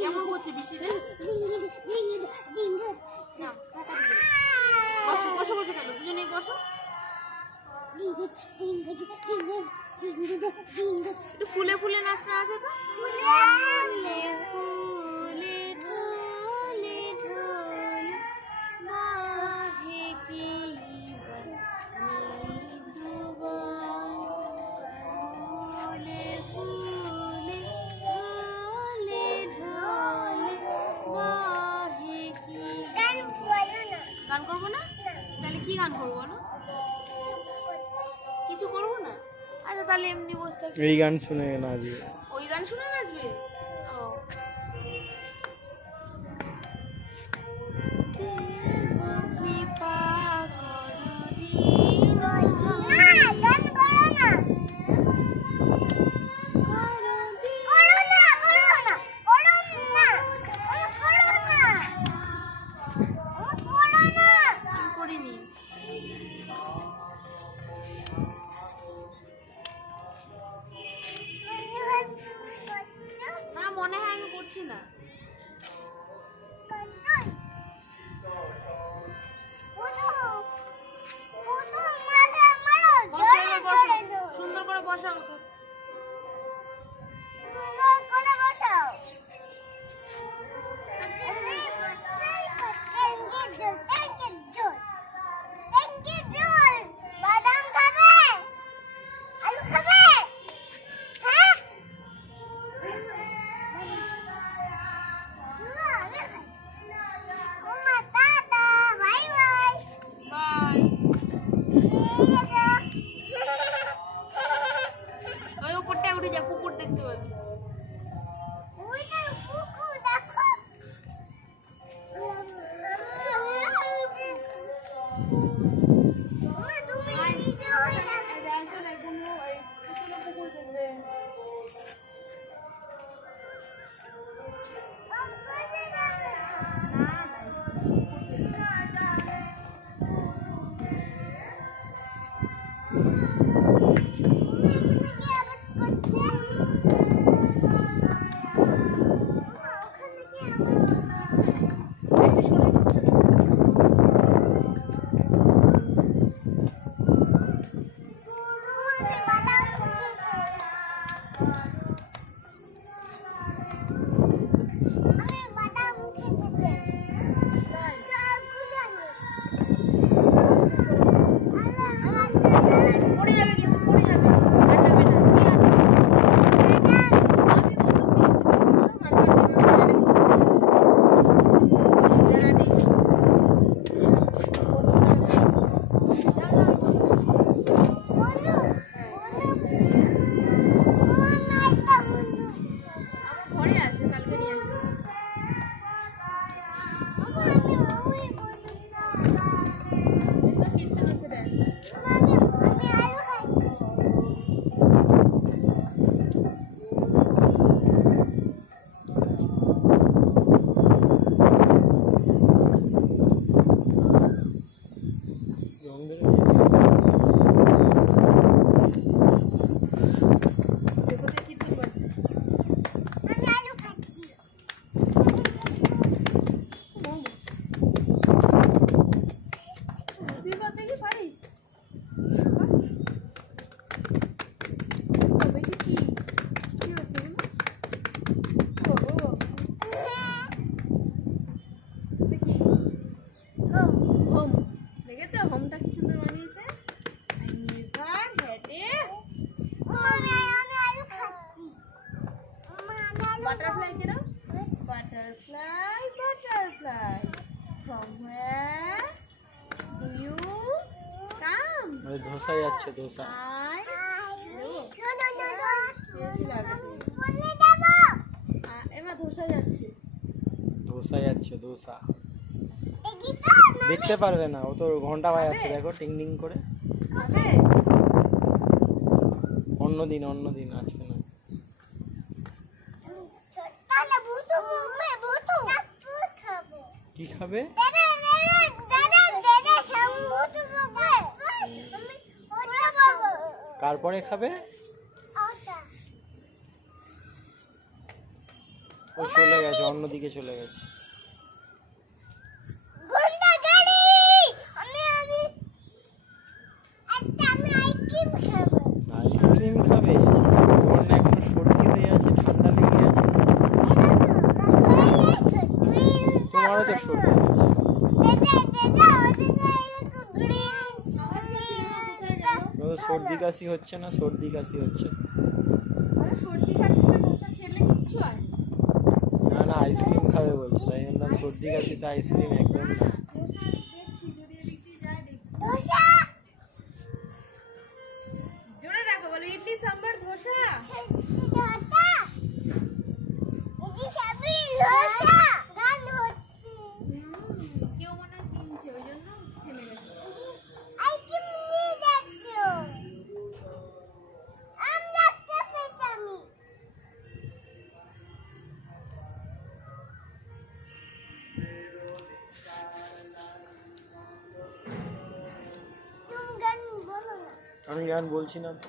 কেমন করছে বৃষ্টিটা? বসো বসো কেন দুজনেই বসো। একটু ফুলে ফুলে নাচটা আছে তো। ফুলে ফুলে ঢলে ঢলে বাহে কি ফুলে ফুলে ঢলে ঢলে বাহে কি। গান করবো না? তাহলে কি গান করবো বলো? কিছু করবো না? আচ্ছা তাহলে এমনি বসে থাকবে। এই গান শুনে নাচবে। ওই গান শুনে নাচবে? ও কৃপা করো করিনি। না মনে হয় আমি করছি না। সুন্দর করে বসাও তো। ওই উপরটায় উঠে যা, পুকুর দেখতে পাবি। পুকুর দেখবে। পড়ে যাবে কিন্তু, পড়ে যাবে। ঘরে আছে, কালকে নিয়ে আসবো। কীর্তন হচ্ছে দেখ। হোমটা কি সুন্দর বানিয়েছে। বাটারফ্লাই কিরম? Butterfly butterfly from where do you come? Dosa যাচ্ছে, ধোসা। এবার ধোসা যাচ্ছে, ধোসা যাচ্ছে, ধোসা। দেখতে পারবে না, ও তো ঘন্টা বাজাচ্ছে দেখো, টিং টিং করে। অন্যদিন অন্যদিন, আজকে না। কি খাবে? কার পরে খাবে? ও চলে গেছে, অন্যদিকে চলে গেছে। আইসক্রিম খাবে? ওর না এখন সর্দি হয়ে আছে, ঠান্ডা লেগে আছে। তোমারও তো সর্দি হয়েছে। সর্দি কাশি হচ্ছে না? সর্দি কাশি হচ্ছে না? না আইসক্রিম খাবে বলছে, তাই বললাম সর্দি কাশিতে আইসক্রিম একদম না। ইডলি সাম্বার ধোসা কেউ মনে হয় কিনছে, ওই জন্য থেমে গেছে। আমি গান বলছি না তো।